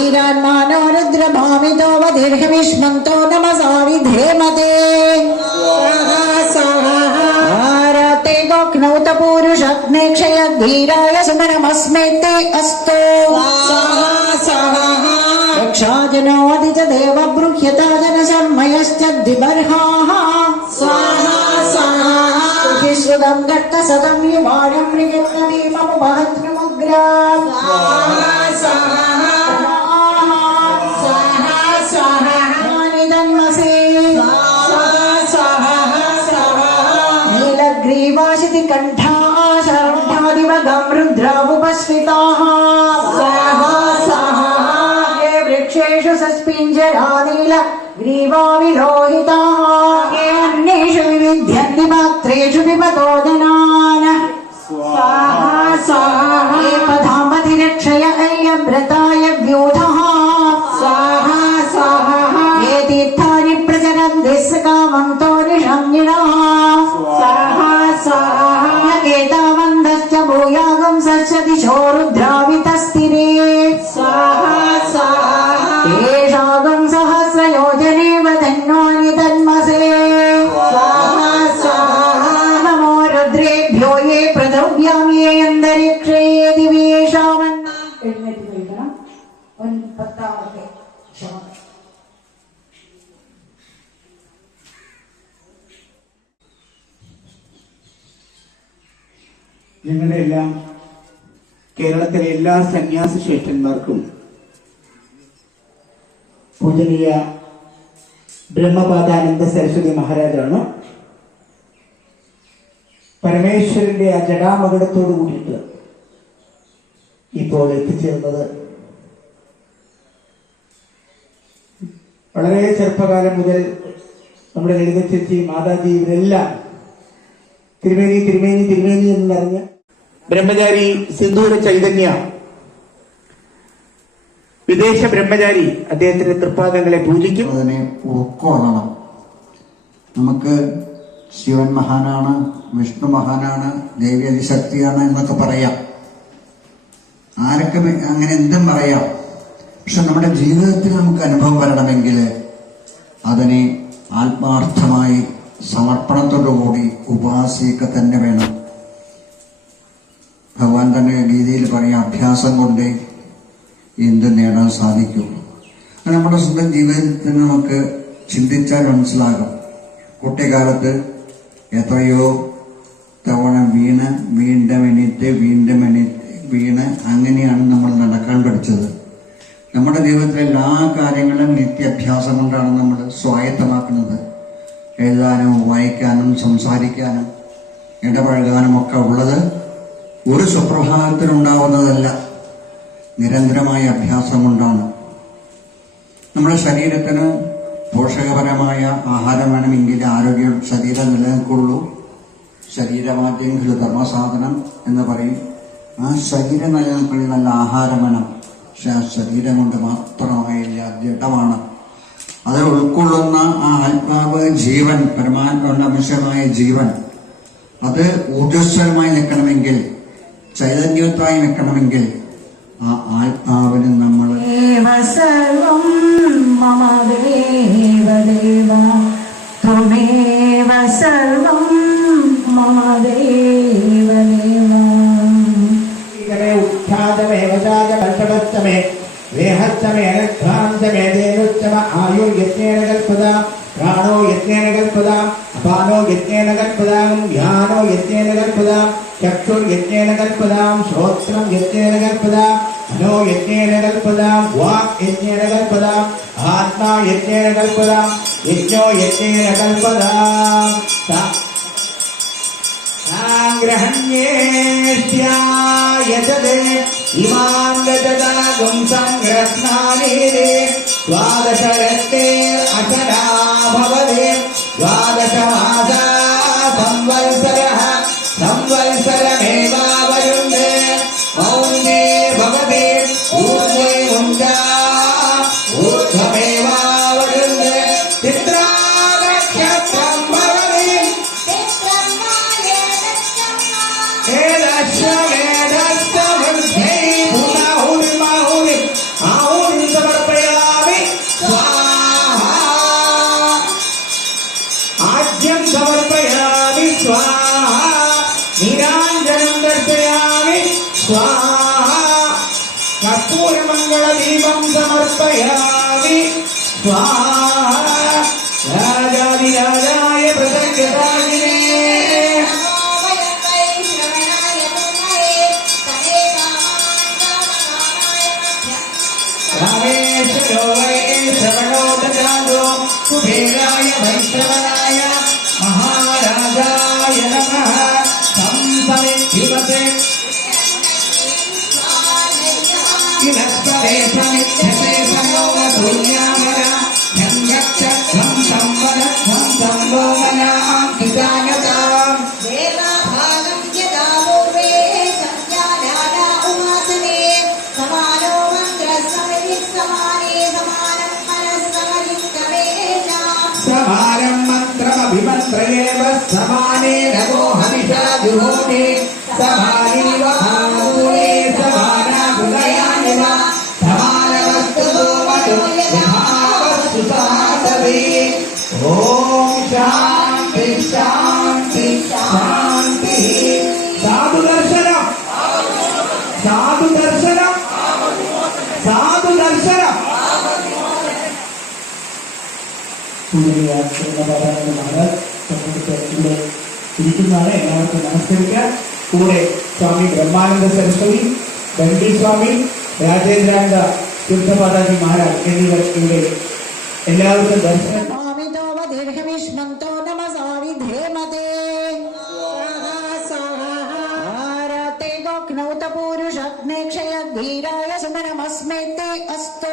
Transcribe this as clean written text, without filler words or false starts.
രുദ്രഭാമിതോവദീർഘവിഷ്മന്തോ നമസാ വിധേമതേ ആരത്തെ ഗോക്നൗത പൂരുഷഗ്നേ ക്ഷയധീരായ സുമനമസ്മേത്തെ അസ്തോ രക്ഷാജനോ അധിജ ദേവ ബൃഹ്യതാ ജനശർമ്മയശ്ച ദ്വിബർഹാഃ സുഖിശ്രുതം ഘട്ടസതം യുവാനം മൃഗന്നദീപമുപഹത്രമുഗ്രാം നീലഗ്രീവാശിതി കണ്ഠാ ശർദ്ധാദിവഗം രുദ്രാവുപശ്രിതാഃ വൃക്ഷേഷു സസ്പിഞ്ജരാ നീല ഗ്രീവാവിലോഹിതാഃ അന്യേഷു വിവിധ്യന്തി പാത്രേഷു പിബതോ ജനാന പദാമതിരക്ഷയ അയ്യഭ്രതായ വ്യൂധഃ ये तीर्थानि प्रचरन्ति सकामन्तो निषङ्गिणः एतावन्तश्च भूयागं सस्यदिशो रुद्रावितस्थिरे येषागं सहस्रयोजने वदन्वानि तन्मसे नमो रुद्रेभ्यो ये पृथिव्यां ये अन्तरिक्षे दिवेशावन् ഞങ്ങളുടെ എല്ലാം കേരളത്തിലെ എല്ലാ സന്യാസി ശ്രേഷ്ഠന്മാർക്കും പൂജനീയ ബ്രഹ്മപാദാനന്ദ സരസ്വതി മഹാരാജാണ് പരമേശ്വരന്റെ ആ ജടാമകുടത്തോടു കൂടിയിട്ട് ഇപ്പോൾ എത്തിച്ചേർന്നത്. വളരെ ചെറുപ്പകാലം മുതൽ നമ്മുടെ ലളിത ചേച്ചി, മാതാജി ഇവരെല്ലാം തിരുമേനി തിരുമേനി തിരുമേനി എന്ന് പറഞ്ഞ് ബ്രഹ്മചാരി സിന്ദൂര ചൈതന്യ വിദേശ ബ്രഹ്മചാരി അദ്ദേഹത്തിന്റെ തൃപ്പാദങ്ങളെ പൂജിക്കും. അതിനെ ഉൾക്കൊള്ളണം. നമുക്ക് ശിവൻ മഹാനാണ്, വിഷ്ണു മഹാനാണ്, ദേവി അതിശക്തിയാണ് എന്നൊക്കെ പറയാം. ആരൊക്കെ അങ്ങനെ എന്തും പറയാം. പക്ഷെ നമ്മുടെ ജീവിതത്തിൽ നമുക്ക് അനുഭവം വരണമെങ്കിൽ അതിനെ ആത്മാർത്ഥമായി സമർപ്പണത്തോടുകൂടി ഉപാസിക്ക തന്നെ വേണം. ഭഗവാൻ തന്നെ ഗീതയിൽ പറയാം, അഭ്യാസം കൊണ്ട് എന്ത് നേടാൻ സാധിക്കുള്ളൂ. നമ്മുടെ സ്വന്തം ജീവിതത്തിൽ നമുക്ക് ചിന്തിച്ചാൽ മനസ്സിലാകും. കുട്ടിക്കാലത്ത് എത്രയോ തവണ വീണ് വീണ്ടും എണീറ്റ് വീണ് അങ്ങനെയാണ് നമ്മൾ നടക്കാൻ പഠിച്ചത്. നമ്മുടെ ജീവിതത്തിലെ എല്ലാ കാര്യങ്ങളും നിത്യാഭ്യാസം കൊണ്ടാണ് നമ്മൾ സ്വായത്തമാക്കുന്നത്. എഴുതാനും വായിക്കാനും സംസാരിക്കാനും ഇടപഴകാനും ഒക്കെ ഉള്ളത് ഒരു സുപ്രഭാതത്തിലുണ്ടാവുന്നതല്ല, നിരന്തരമായ അഭ്യാസം കൊണ്ടാണ്. നമ്മുടെ ശരീരത്തിന് പോഷകപരമായ ആഹാരം വേണമെങ്കിൽ ആരോഗ്യ ശരീരം നിലനിൽക്കുള്ളൂ. ശരീരമാദ്യങ്ങളിൽ ധർമ്മസാധനം എന്ന് പറയും. ആ ശരീരം നിലനിൽക്കുന്ന നല്ല ആഹാരം വേണം. പക്ഷെ ആ ശരീരം കൊണ്ട് മാത്രമായില്ല, ജഡമാണ്. അത് ഉൾക്കൊള്ളുന്ന ആ ആത്മാവ്, ജീവൻ, പരമാത്മാവിന്റെ അംശമായ ജീവൻ, അത് ഊർജ്ജസ്വലമായി നിൽക്കണമെങ്കിൽ, ചൈതന്യത്തായി നിൽക്കണമെങ്കിൽ ആ ആത്മാവിന് നമ്മൾ സർവം മമ ദേവ ദേവ ത്വമേവ സർവം മമ ദേവ ദേവ ഉഖ്യാതമേവ ചാജമൽപടത്തമേ വേഹത്തമേ അനഘ്രാന്തമേ ദേനുത്തമ ആയുർയജ്ഞേന കൽപ്പതാം പ്രാണോ യജ്ഞേന കൽപ്പതാം അപാനോ യജ്ഞേന കൽപ്പതാം ധ്യാനോ യജ്ഞേന കൽപ്പതാം ചക്ഷുർയജ്ഞേന കൽപ്പതാം ശ്രോത്രം യജ്ഞേന കൽപ്പതാം മനോ യജ്ഞേന കൽപ്പതാം വാക് യജ്ഞേന കൽപ്പതാം ആത്മാ യജ്ഞേന കൽപ്പതാം യജ്ഞോ യജ്ഞേന കൽപ്പതാം ഗ്രഹണ്യേഷ്യായതേ ഇമാം ഗജദാഗും സംഗ്രഹ്ണാനീരേ ദ്വാദശരത്തെ അശനാ ഭവതേ ദ്വാദശമാസാ സംവത്സരഃ സംവത്സരമേവാവരുണ്ഡേ മൗന്യേ ഭവതേ ഊർധ്വേ മുഞ്ചാ ഊർധ്വമേവാവരുണ്ഡേ ചിത്രാനക്ഷത്രം ഭവതേ ഏതശ്വമേധസ്തമുദ്ധേ ഭൂതാഹുരിമാഹുരി ആഹുരി स्वाहा कर्पूरमङ्गलदीपं समर्पयामि स्वाहा राजाधिराजाय प्रसङ्गराजिने रामेश्वरो वै श्रवणो ददातु कुबेराय वैश्रवणाय महाराजाय नमः संसमित्युपते इनस्पदेशमिच्छते समोमतुल्यामरा यङ्गच्छध्वं संवदध्वं संवोमनां पितागताम् देवाभागं यदा पूर्वे सञ्जानाना उमासने समानो मन्त्रसमितिः समाने समानं मनस्समधिष्ठमेषा समानं मन्त्रमभिमन्त्रयेव समाने नमो हविषा जुहोमि समानि वहामूले समाना हृदयानि वा समानवस्तु गोमतो यथावस्तु साधवे ॐ शान्ति शान्ति शान्ति साधु दर्शनम् साधु दर्शनम् साधु दर्शनम् ഇവിടെ ഇരിക്കുന്നതാണ് എല്ലാവർക്കും നമസ്കരിക്കാം. കൂടെ സ്വാമി ബ്രഹ്മാനന്ദ സരസ്വതി, ദണ്ഡി സ്വാമി, രാജേന്ദ്രാനന്ദ തീർത്ഥപാദാജി മഹാരാജ് എന്നിവർ ഇവിടെ എല്ലാവർക്കും ദർശനം. स्वामितो दीर्घविष्मन्तो नमसा विधेमते आरते गोघ्नौत पूरुषग्ने क्षयधीराय सुमनमस्मे ते अस्तु